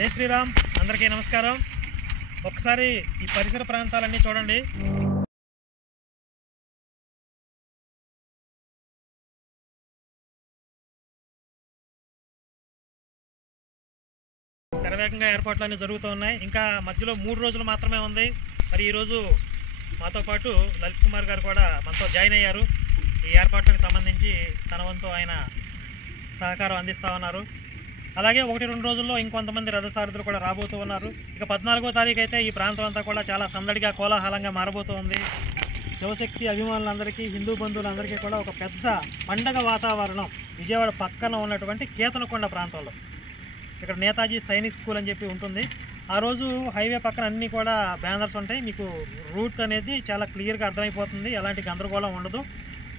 జై శ్రీరామ్, అందరికీ నమస్కారం. ఒకసారి ఈ పరిసర ప్రాంతాలన్నీ చూడండి. శరవేగంగా ఏర్పాట్లన్నీ జరుగుతూ ఉన్నాయి. ఇంకా మధ్యలో 3 రోజులు మాత్రమే ఉంది. మరి ఈరోజు మాతో పాటు లలిత్ కుమార్ గారు కూడా మనతో జాయిన్ అయ్యారు. ఈ ఏర్పాట్లకు సంబంధించి తన వంతు ఆయన సహకారం అందిస్తూ ఉన్నారు. అలాగే 1-2 రోజుల్లో ఇంకొంతమంది రథసారథులు కూడా రాబోతూ ఉన్నారు. ఇక 14వ తారీఖు అయితే ఈ ప్రాంతం అంతా కూడా చాలా సందడిగా కోలాహలంగా మారబోతోంది. శివశక్తి అభిమానులందరికీ, హిందూ బంధువులందరికీ కూడా ఒక పెద్ద పండగ వాతావరణం విజయవాడ పక్కన ఉన్నటువంటి కేతనకొండ ప్రాంతంలో. ఇక్కడ నేతాజీ సైనిక్ స్కూల్ అని చెప్పి ఉంటుంది. ఆ రోజు హైవే పక్కన అన్నీ కూడా బ్యానర్స్ ఉంటాయి. మీకు రూట్ అనేది చాలా క్లియర్గా అర్థమైపోతుంది. ఎలాంటి గందరగోళం ఉండదు.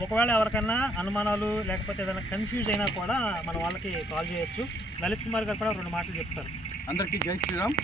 ఒకవేళ ఎవరికన్నా అనుమానాలు లేకపోతే ఏదైనా కన్ఫ్యూజ్ అయినా కూడా మన వాళ్ళకి కాల్ చేయొచ్చు. లలిత్ కుమార్ గారు కూడా 2 మాటలు చెప్తారు. అందరికీ జై శ్రీరామ్.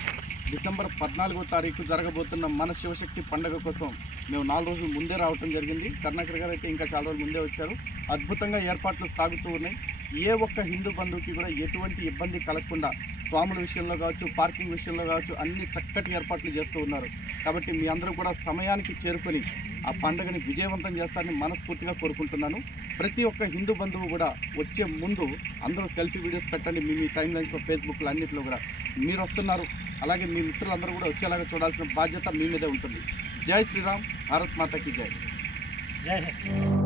డిసెంబర్ 14వ తారీఖు జరగబోతున్న మన శివశక్తి పండుగ కోసం మేము 4 రోజులు ముందే రావడం జరిగింది. కరుణాకర్ గారు అయితే ఇంకా చాలా రోజులు ముందే వచ్చారు. అద్భుతంగా ఏర్పాట్లు సాగుతూ ఉన్నాయి. ఏ ఒక్క హిందూ బంధువుకి కూడా ఎటువంటి ఇబ్బంది కలగకుండా స్వాముల విషయంలో కావచ్చు, పార్కింగ్ విషయంలో కావచ్చు, అన్ని చక్కటి ఏర్పాట్లు చేస్తూ ఉన్నారు. కాబట్టి మీ అందరూ కూడా సమయానికి చేరుకొని ఆ పండుగని విజయవంతం చేస్తారని మనస్ఫూర్తిగా కోరుకుంటున్నాను. ప్రతి ఒక్క హిందూ బంధువు కూడా వచ్చే ముందు అందరూ సెల్ఫీ వీడియోస్ పెట్టండి. మీ టైం లైన్స్లో, ఫేస్బుక్లో అన్నింటిలో కూడా మీరు వస్తున్నారు. అలాగే మీ మిత్రులందరూ కూడా వచ్చేలాగా చూడాల్సిన బాధ్యత మీ మీదే ఉంటుంది. జై శ్రీరామ్, భారత్ మాతాకి జై. జై హింద్.